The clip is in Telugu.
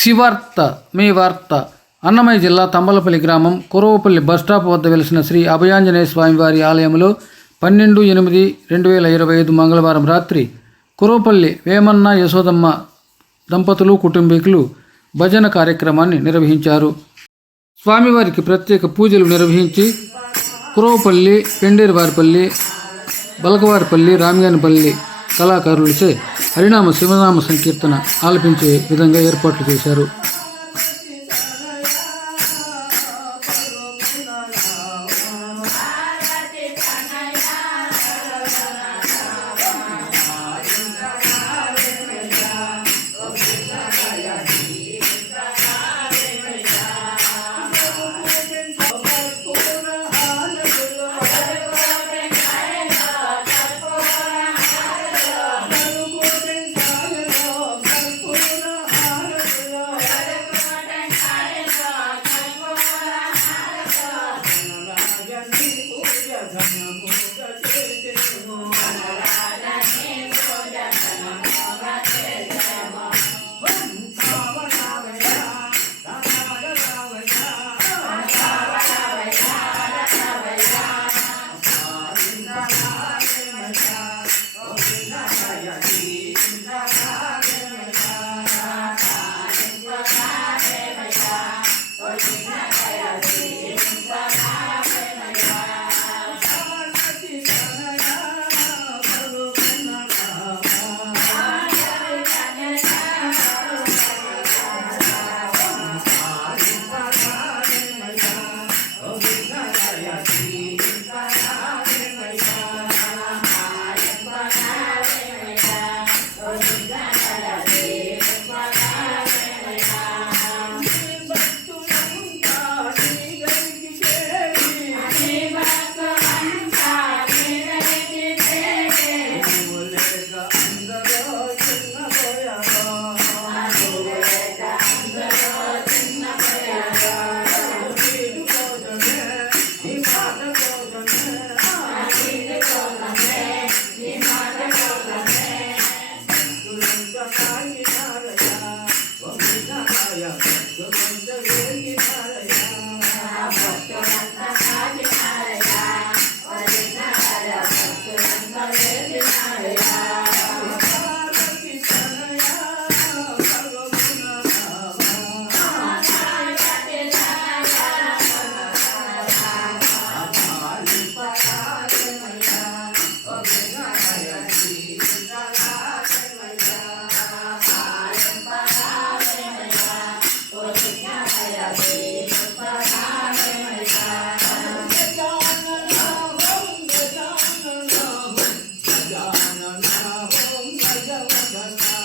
శివార్త మీ వార్త. అన్నమయ్య జిల్లా తంబలపల్లి గ్రామం కురవపల్లి బస్టాప్ వద్ద వెలిసిన శ్రీ అభయాంజనేయ స్వామివారి ఆలయంలో పన్నెండు ఎనిమిది రెండు వేల ఇరవై ఐదు మంగళవారం రాత్రి కురవపల్లి వేమన్న యశోదమ్మ దంపతులు కుటుంబీకులు భజన కార్యక్రమాన్ని నిర్వహించారు. స్వామివారికి ప్రత్యేక పూజలు నిర్వహించి కురవపల్లి పెండేరువారిపల్లి బలకవారిపల్లి రామ్యానిపల్లి కళాకారులచే హరినామ శివనామ సంకీర్తన ఆలపించే విధంగా ఏర్పాట్లు చేశారు. Namo Bhagavato